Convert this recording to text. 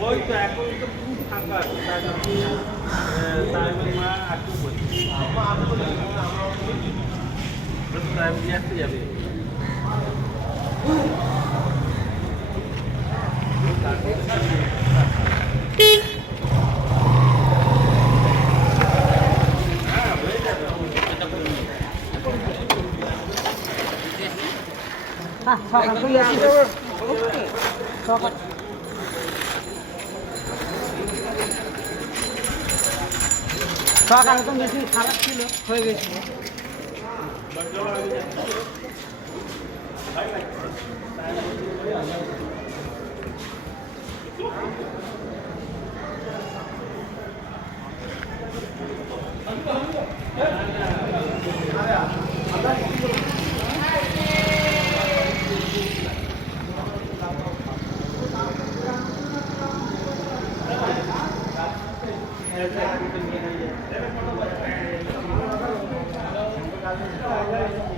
mỗi tòa có cấp cứu thăng và chúng ta làm như tại mình? Mà ăn cũng vậy? Rất là biết gì vậy? Ah, só que eu ia... Só que... টক আলুটা মেশিন খারাপ ছিল হয়ে গেছিল